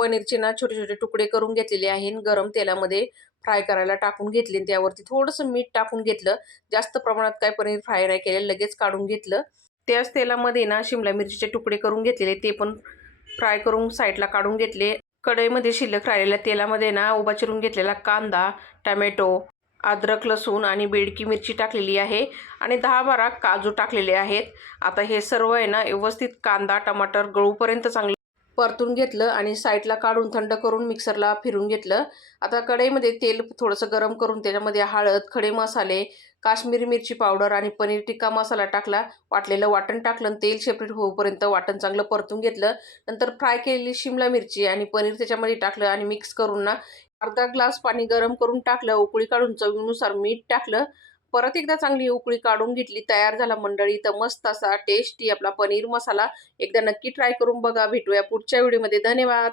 पनीरचे ना छोटे छोटे तुकडे करून घेतलेले आहे. गरम तेलामध्ये फ्राय करायला टाकून घेतले. त्यावरती थोडंसं मीठ टाकून घेतलं. जास्त प्रमाणात काय पनीर फ्राय नाही केलं, लगेच काढून घेतलं. त्याच तेलामध्ये ना शिमला मिरचीचे तुकडे करून घेतलेले, ते पण फ्राय करून साईडला काढून घेतले. कढईमध्ये शिल्लक राहिलेल्या तेलामध्ये ना उभा चिरून घेतलेला कांदा, टमॅटो, अद्रक, लसूण आणि बेडकी मिरची टाकलेली आहे आणि 10-12 काजू टाकलेले आहेत. आता हे सर्व आहे ना व्यवस्थित कांदा टमाटर गळूपर्यंत चांगलं परतून घेतलं आणि साईडला काढून थंड करून मिक्सरला फिरून घेतलं. आता कढईमध्ये तेल थोडंसं गरम करून त्याच्यामध्ये हळद, खडे मसाले, काश्मीरी मिरची पावडर आणि पनीर टिक्का मसाला टाकला. वाटलेलं वाटण टाकलं आणि तेल सेपरेट होईपर्यंत वाटण चांगलं परतून घेतलं. नंतर फ्राय केलेली शिमला मिरची आणि पनीर त्याच्यामध्ये टाकलं आणि मिक्स करून ना अर्धा ग्लास पाणी गरम करून टाकलं. उकळी काढून चवीनुसार मीठ टाकलं. परत एकदा चांगली उकळी काढून घेतली. तयार झाला मंडळी तर मस्त असा टेस्टी आपला पनीर मसाला. एकदा नक्की ट्राय करून बघा. भेटूया पुढच्या व्हिडिओमध्ये. धन्यवाद.